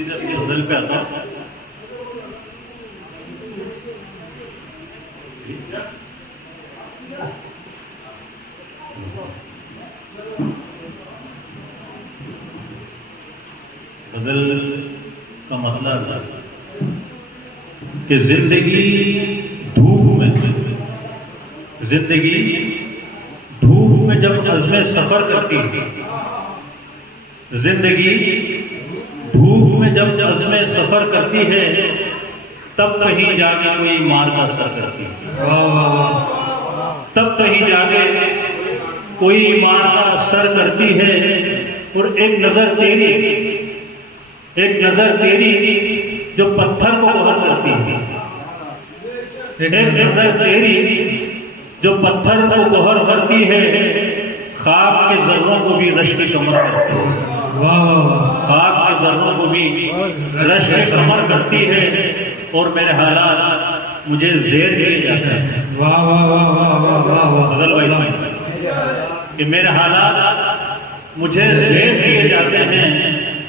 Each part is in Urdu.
سیدھے اپنی غزل پہ آتا ہوں. غزل کا مطلب ہے کہ زندگی دھوپ میں جب عزم سفر کرتی ہے، زندگی دھوپ میں جب عزم سفر کرتی ہے، تب کہیں جا کے کوئی مار کا سر کرتی ہے. تب کہیں جا کے کوئی مار کا سر کرتی ہے. اور ایک نظر تیری جو پتھر کو گوہر کرتی ہے، ایک نظر تیری جو پتھر کو گوہر کرتی ہے، خواب کے ذروں کو بھی رش کی کمر کرتی ہے. خواب کے ذروں کو بھی رش کی کمر کرتی ہے. اور میرے حالات مجھے زیر کیے جاتے ہیں. فضل بھائی کہ میرے حالات مجھے زیر کیے جاتے ہیں،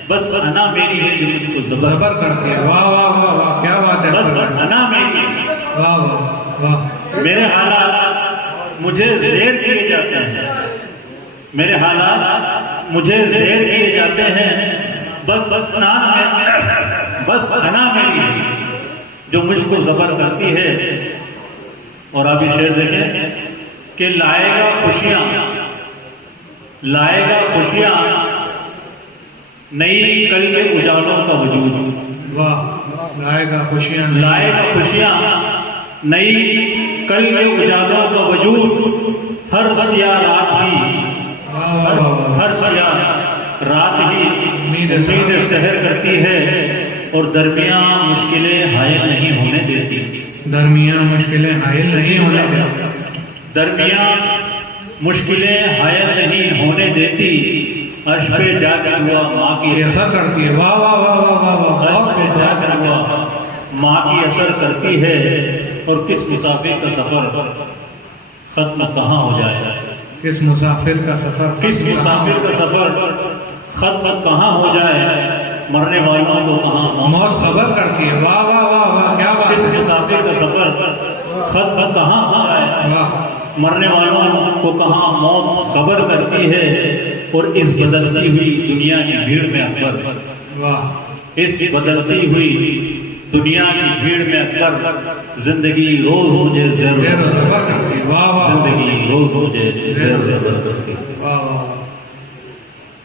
بس انا میری ہے جو مجھ کو زبر کرتی ہے. کیا بات ہے. بس انا میری ہے. میرے حالات مجھے زیر کیے جاتے ہیں. میرے حالات مجھے زیر کیے جاتے ہیں. بس انا میری ہے جو مجھ کو زبر کرتی ہے. اور ابھی شعر دیکھیں کہ لائے گا خوشیاں نئی کل کے اجالوں کا وجود. لائے گا خوشیاں نئی کل کے اجالوں کا وجود. ہر سیاہ رات ہی امید سحر کرتی ہے. اور درمیان مشکلیں حائل نہیں ہونے دیتی. درمیان مشکلیں حائل نہیں ہونے دیتی. عرش پہ جا کر ہوا ماں کی اثر کرتی ہے. عرش پہ جا کر ہوا ماں کی اثر کرتی ہے. اور کس مسافر کا سفر ختم کہاں ہو جائے. کس مسافر کا سفر ختم کہاں ہو جائے. مرنے والوں کو کہاں موت خبر کرتی ہے. کیا بات. کس مسافر کا سفر ختم کہاں ہو جائے. مرنے والوں کو کہاں موت خبر کرتی ہے. اور اس بدلتی ہوئی دنیا کی بھیڑ میں اکبر زندگی روز مجھے زیر و زبر کرتی ہے.